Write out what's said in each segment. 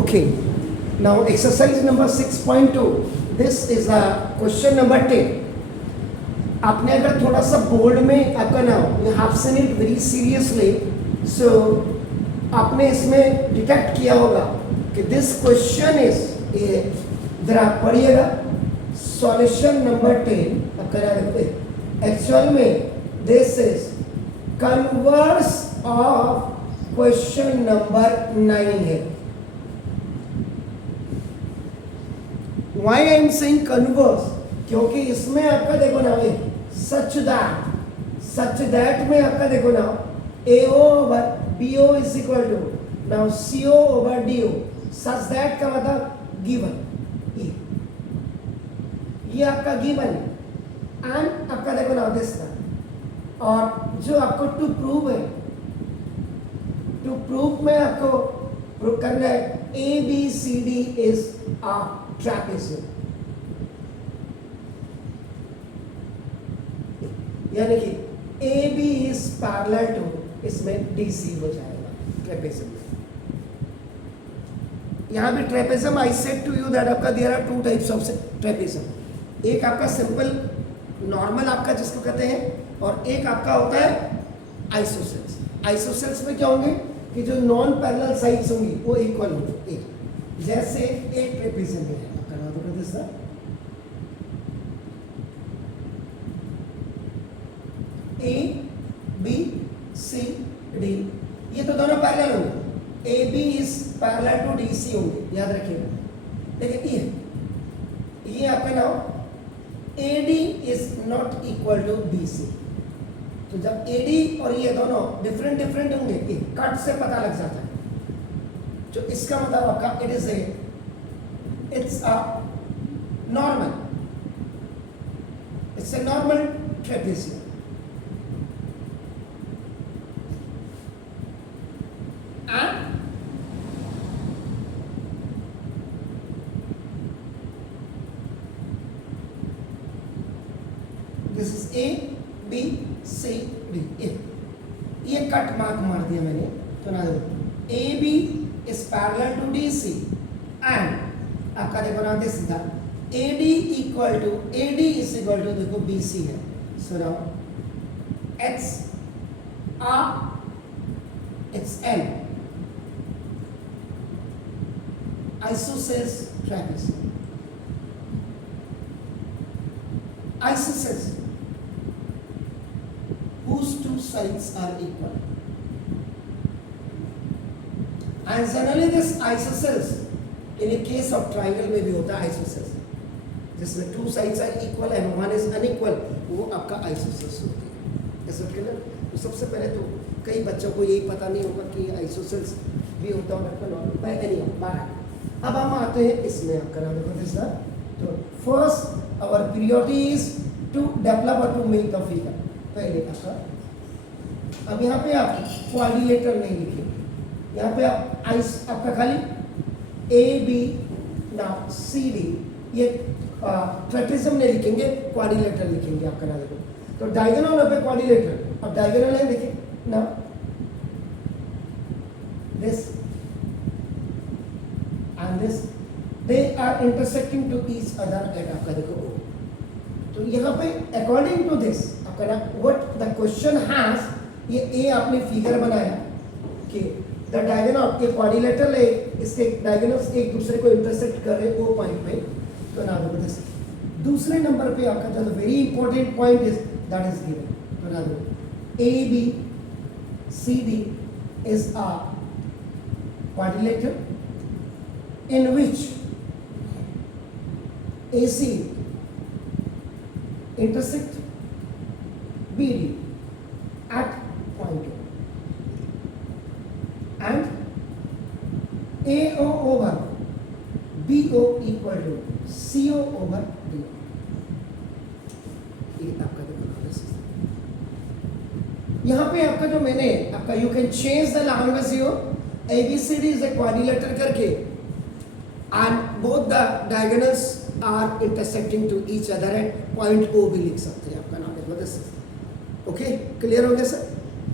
Okay, now exercise number 6.2. This is a question number 10. आपने अगर थोड़ा सा बोर्ड में आपका नाम, you have seen it very seriously, so आपने इसमें डिटेक्ट किया होगा कि this question is, जरा आप पढ़िएगा, सॉल्यूशन नंबर 10 आपका नाम रखते हैं। एक्चुअल में this is converse of question number 9 है। Why I am saying converse? क्योंकि इसमें आपका देखो ना सच दैट में आपका देखो ना AO over BO is equal to now CO over DO। Such that का मतलब गिवन, ये आपका गिवन है एंड आपका देखो ना दिस का, और जो आपको टू प्रूव है, टू प्रूव में आपको प्रूव करना है ABCD इज अ ट्रेपेजियम, यानी कि AB इज पैरेलल टू, इसमें DC हो जाएगा ट्रेपेजियम में। यहां भी trapezium I said to you that आपका there are two types of trapezium. एक आपका सिंपल नॉर्मल आपका जिसको कहते हैं, और एक आपका होता है आइसोसेल्स। आइसोसेल्स में क्या होंगे कि जो नॉन पैरेलल साइड्स होंगी वो इक्वल होंगे, एक जैसे एक ट्रेपेजियम में है आपका नाम तो कहते हैं A B C D, ये तो दोनों पैरेलल होंगे, AB is parallel to DC होंगे, याद रखिएगा। लेकिन ये आपका नाम AD is not equal to BC, तो जब AD और ये दोनों डिफरेंट होंगे, कट से पता लग जाता है, जो इसका मतलब आपका it's a normal, it's a normal trapezium. This is A B C D, ये कट मार्क मार दिया मैंने, तो ना देखो AB is parallel to DC and आपका देखो ना दिस था AD equal to AD is equal to देखो BC है, so now it's N isosceles trapezium। Isosceles whose two sides are equal, and generally this isosceles in a case of triangle में भी होता है isosceles, जिसमें two sides are equal and one is unequal, वो आपका isosceles होती है। ऐसा क्लियर? तो सबसे पहले तो कई बच्चों को यही पता नहीं होगा कि आइसोसेल्स भी होता है। अब हम आते हैं इसमें आपका नाम देखो दिस, तो first our priority is to develop और टू मेक द फिगर। पहले आपका, अब यहाँ पे आप क्वाड्रिलेटर नहीं लिखेंगे, यहाँ पे आप आपका खाली AB नाउ CD, ये ट्रेपेजियम नहीं लिखेंगे, क्वाड्रिलेटर लिखेंगे आपका नाम देखो। तो डायगोनल पे क्वाड्रिलेटर, अब डायगोनल है देखिए ना, this and this, they are intersecting to each other at आपका देखो O। तो यहाँ पे according to this आपका ना what the question has, ये A आपने फिगर बनाया कि the diagonal, ये क्वाड्रिलेटरल है, इसके डायगोनल्स एक दूसरे को इंटरसेक्ट कर रहे O पॉइंट पे, तो ना देखो this। दूसरे नंबर पे आपका जो very important point is that is given, तो ना देखो AB CD is a quadrilateral in which AC intersect BD at point O, and AO over BO equal to CO over DO। ये आपका देखो यहाँ पे आपका जो मैंने आपका you can change the language yo ABCD is a quadrilateral करके, and both the diagonals are intersecting to each other at point O भी लिख सकते हैं आपका नाम देखो। ओके, क्लियर हो गया सर?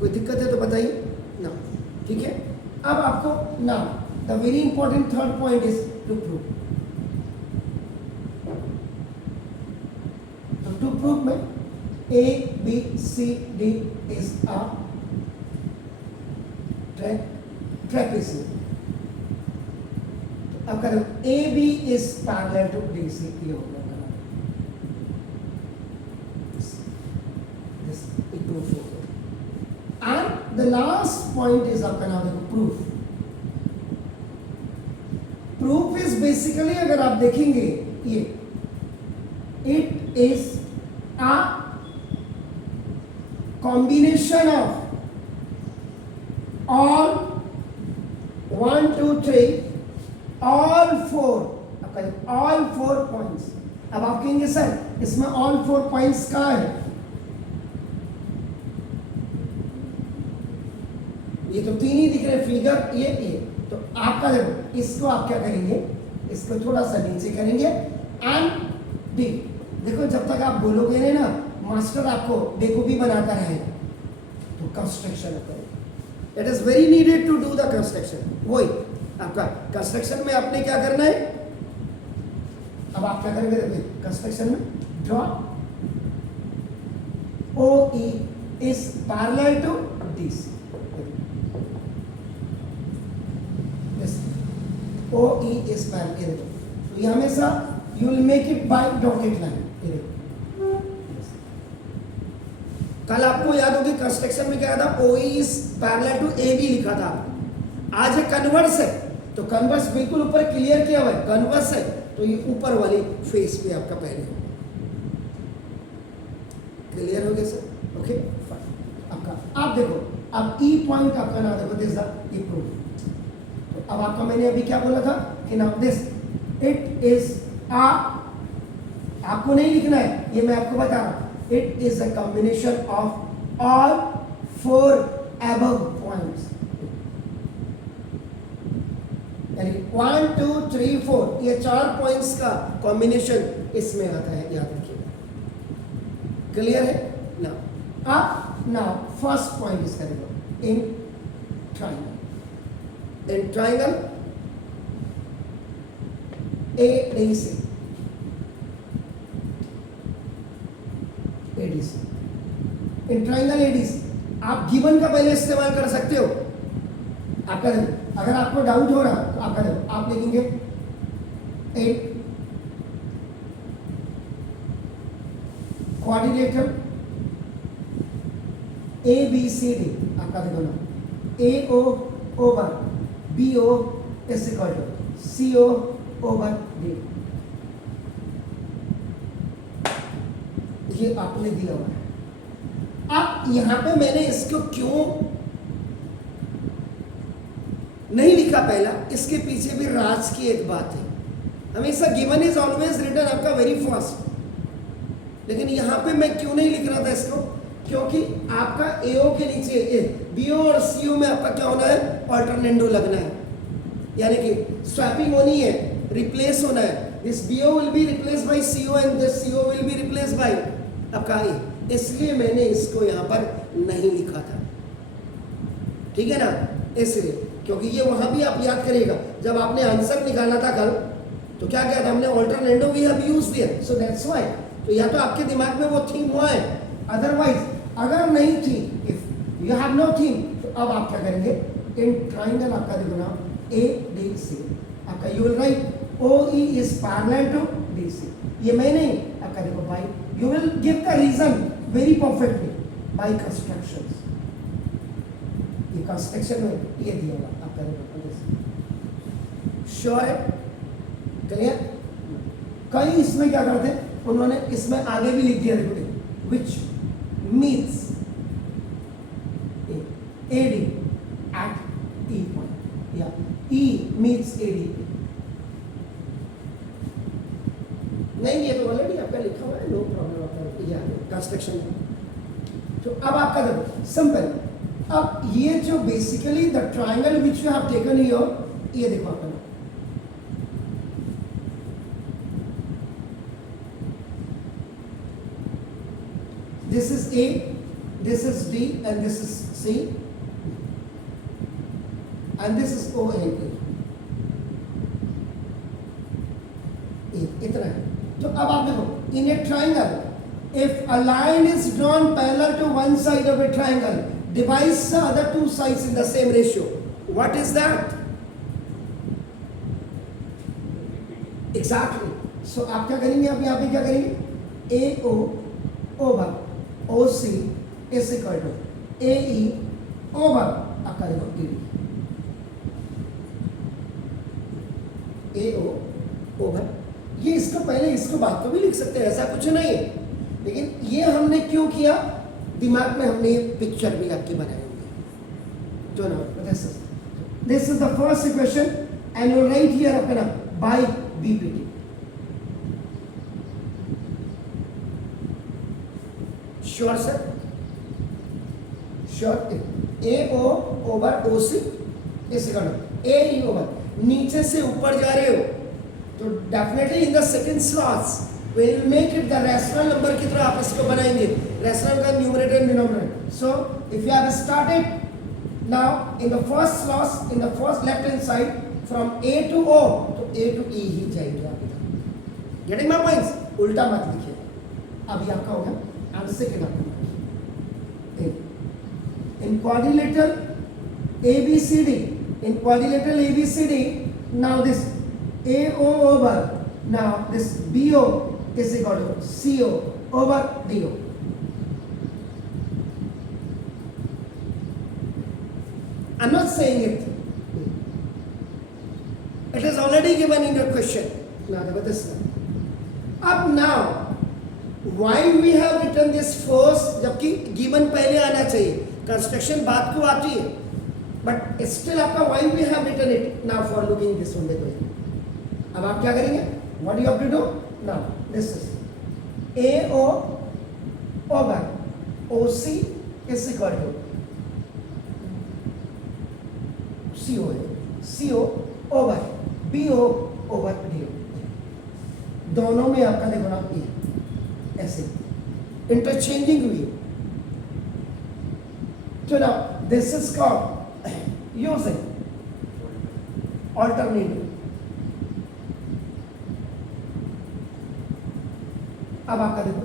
कोई दिक्कत है तो बताइए ना, ठीक है। अब आपको नाम the very important third point is to prove. तो टू प्रूव में A, B, C, D is a trapezium. अब करो AB is parallel to DC. ये हो गया this it proves हो गया. And the last point is आपका नाम देखो proof. Proof is basically अगर आप देखेंगे ये it is a combination of all 1, 2, 3 all 4 all 4 points. अब आप कहेंगे सर इसमें all 4 points कहाँ है? ये तो तीन ही दिख रहे फिगर ये तो आपका देखो इसको आप क्या करेंगे इसको थोड़ा सा नीचे करेंगे एंड डी. देखो जब तक आप बोलोगे ना मास्टर आपको बेवकूफी बनाता रहेगा तो कंस्ट्रक्शन करें. It is very needed to do the construction. वही आपका कंस्ट्रक्शन में आपने क्या करना है. अब आप क्या करेंगे देखिए कंस्ट्रक्शन में draw O E is parallel to this. O E is parallel. तो ये हमेशा you will make it by dotted line. कल आपको याद होगी कंस्ट्रक्शन में क्या था O is parallel to A B लिखा था. आज है कन्वर्स है तो कन्वर्स बिल्कुल ऊपर क्लियर किया हुआ है कन्वर्स है तो ये ऊपर वाली फेस पे आपका पहले होगा. क्लियर हो गया सर. ओके आपका आप देखो अब ई पॉइंट आपका ना देखो दिस द ई प्रूफ. तो अब आपका मैंने अभी क्या बोला था कि ना दिस इट इज आ आपको नहीं लिखना है ये मैं आपको बता रहा हूं. It is a combination of all 4 above points. यानी 1, 2, 3, 4 ये 4 पॉइंट्स का कॉम्बिनेशन इसमें आता है याद रखिएगा. क्लियर है ना. अब नाउ फर्स्ट पॉइंट इज करेगा in triangle. In triangle A नहीं से एडीसी. इन ट्राइंगल एडीसी आप गिवन का पहले इस्तेमाल कर सकते हो. आपका अगर आपको डाउट हो रहा तो आपका आप लिखेंगे 8 quadrilateral A B C D. आपका देखो ना A O over B O is equal to C O over D. ये आपने दिया हुआ है. अब यहां पे मैंने इसको क्यों नहीं लिखा पहला इसके पीछे भी राज की एक बात है. हमेशा गिवन इज ऑलवेज रिटन आपका वेरी फास्ट. लेकिन यहां पे मैं क्यों नहीं लिख रहा था इसको क्योंकि आपका एओ के नीचे बीओ और सीओ में आपका क्या होना है ऑल्टरनेंडो लगना है. यानी कि स्वैपिंग होनी है रिप्लेस होना है. This BO will be replace by CO and this CO will be replace by आपका ए. इसलिए मैंने इसको यहां पर नहीं लिखा था. ठीक है ना. इसलिए क्योंकि ये वहां भी आप याद करिएगा जब आपने आंसर निकाला था कल तो क्या किया था हमने alternendo we have used here. So that's why. तो या तो आपके दिमाग में वो थीम हुआ है अदरवाइज अगर नहीं थी if you have no theme तो अब आप क्या करेंगे इन ट्राइंगल आपका देखो ना ए डी सी आपका you will write O E is parallel to D C. ये मैं नहीं आपका देखो by you will give the reason very perfectly by constructions. ये कंस्ट्रक्शन में ये दिया हुआ आपका देखो. श्योर है. क्लियर. कई इसमें क्या करते हैं उन्होंने इसमें आगे भी लिख दिया देखो which means AD at E point या ई मीन्स एडी. नहीं ये तो ऑलरेडी आपका लिखा हुआ है नो प्रॉब्लम. आपका या कंस्ट्रक्शन में तो अब आपका देखो सिंपल. अब ये जो basically the triangle which you have taken here ये देखो आपका this is A, this is D and this is C and this is O and A. इतना है। तो अब आप देखो, in a triangle if a line is drawn parallel to one side of a triangle divides the other two sides in the same ratio, what is that? Exactly. So आप क्या करेंगे, आप यहाँ पे क्या करेंगे, AO over OC is equal to AE over आपका देखो ED, AO over, ये इसको पहले इसको बात को भी लिख सकते हैं, ऐसा कुछ नहीं है, लेकिन ये हमने क्यों किया, दिमाग में हमने ये पिक्चर भी आपकी बनाई होगी। जो ना this is the first equation and you write here अपना by BPT. Sure sir, sure. A O over O C is A E over, नीचे से ऊपर जा रहे हो तो definitely in the second class we will make it the rational number की तरह आप इसको बनाएंगे, rational का numerator and denominator. So if you have started now in the first class, in the first left hand side from A to O, तो A to E ही जाएंगे आप इधर। Getting my points? उल्टा मत लिखिए। अभी आपका हो गया and second आपका in quadrilateral ABCD, in quadrilateral ABCD, now this AO over, now this BO is equal to CO over DO. I'm not saying it. It is already given in your question. Now, this up now, why we have written this first, जबकि given पहले आना चाहिए, construction बाद को आती है, but still आपका why we have written it now for looking this one देखो। अब आप क्या करेंगे? What do you have to do? Now, this is AO over OC is equal to CO है, CO over BO over DO, दोनों में आपका देखो ना E ऐसे इंटरचेंजिंग हुई। तो now this is called using alternative। अब आपका देखो,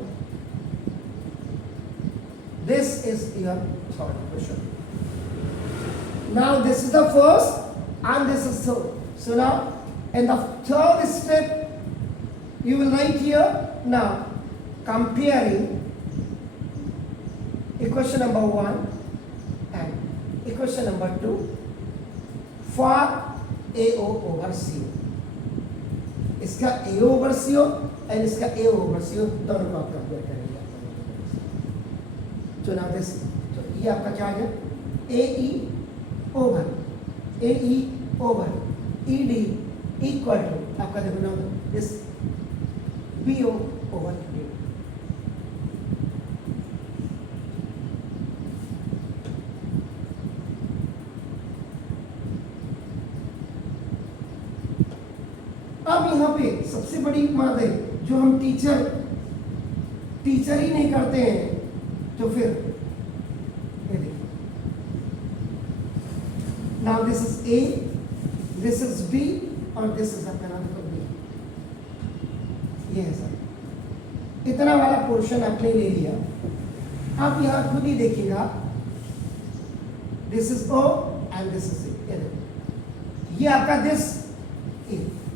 this is your third question. Now this is the first and this is third. So now in the third step you will write here now comparing equation number 1 and equation number 2 for AO over CO. इसका AO over CO and इसका A over CO दोनों को आप compare करेंगे। तो now this, तो ये आपका क्या आ गया, AE over ED equal to आपका देखो ना this BO over DO। अब यहाँ पे सबसे बड़ी बात है, जो हम टीचर ही नहीं करते हैं तो फिर ये देखिए, now this is A, this is B और दिस इज आपका नाम B। ये है सर, इतना वाला पोर्शन आपने ले लिया। आप यहाँ खुद ही देखिएगा, this is O and this is A। ये आपका दिस,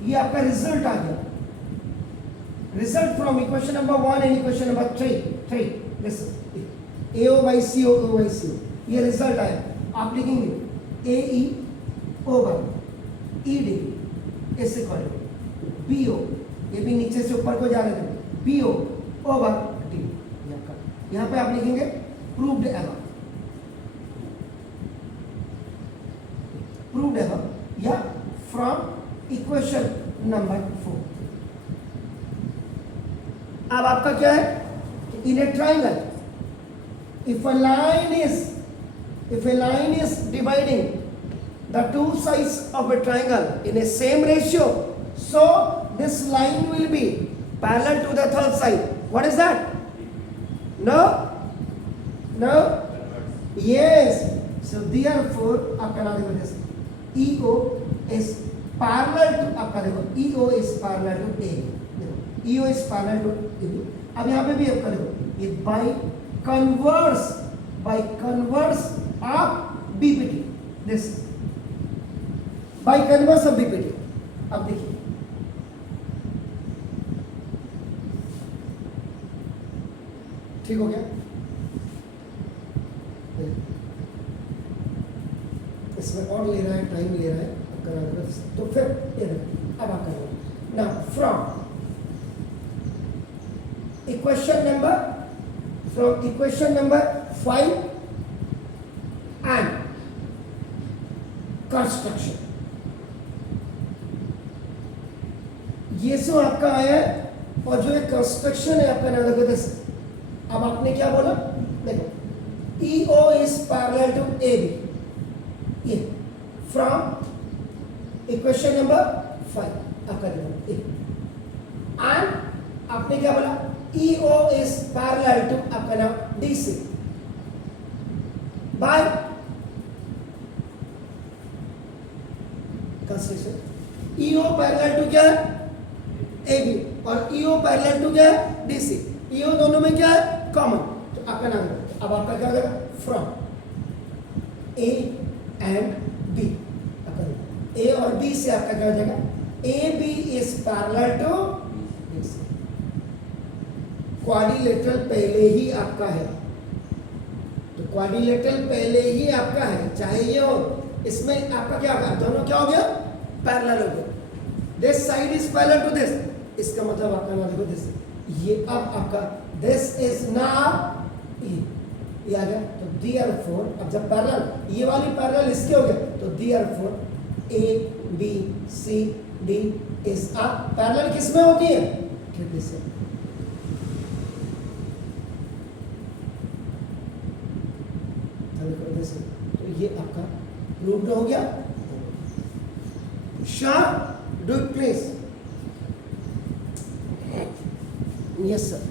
ये आपका रिजल्ट आ गया, result from equation number 1 and equation number 3 this AO by CO, O by CO, ये रिजल्ट आया। आप लिखेंगे AE over ED is equal to BO, ये भी नीचे से ऊपर को जा रहे थे, BO over D। यहाँ पे आप लिखेंगे प्रूव्ड एवर, प्रूव्ड एवर या फ्रॉम इक्वेशन नंबर 4। अब आपका क्या है, in a triangle if a line is dividing the two sides of a triangle in a same ratio, so this line will be parallel to the third side. What is that? No, yes. So therefore आपका नाम देखो, EO is parallel to आपका देखो EO is parallel to A, EO is parallel to AB। अब यहाँ पे भी आपका देखो ये by converse of BPT, this by converse of BPT। अब देखिए ठीक हो गया, इसमें और ले रहा है, टाइम ले रहा है, अब करा देगा तो फिर ये अब आप करो ना। From equation number 5 and construction, ये सब आपका आया है, और जो एक कंस्ट्रक्शन है आपका नाम देखो दिस। अब आपने क्या बोला, देखो EO is parallel to AB, ये फ्रॉम इक्वेशन नंबर 5 आपका देखो, एंड आपने क्या बोला EO is parallel to आपका नाम DC by construction. EO parallel to क्या है AB और EO पैरेलल टू क्या है DC, EO दोनों में क्या है कॉमन, तो आपका नाम है। अब आपका क्या होगा from A and B, A और B से आपका क्या हो जाएगा AB is parallel to DC। Quadrilateral पहले ही आपका है, तो क्वाड्रिलेटरल पहले ही आपका है, चाहे ये हो, इसमें आपका क्या होगा दोनों क्या हो गया पैरेलल हो गया। This side is parallel to this, इसका मतलब आपका नाम देखो दिस, ये अब आपका दिस इज नाउ ये आ गया। तो देयरफॉर अब जब पैरेलल ये वाली पैरेलल इसके हो गया, तो therefore A B C D is a parallel किसमें होती है ट्रिपल से। तो ये आपका प्रूव्ड हो गया। Sharp do it please. Yes sir.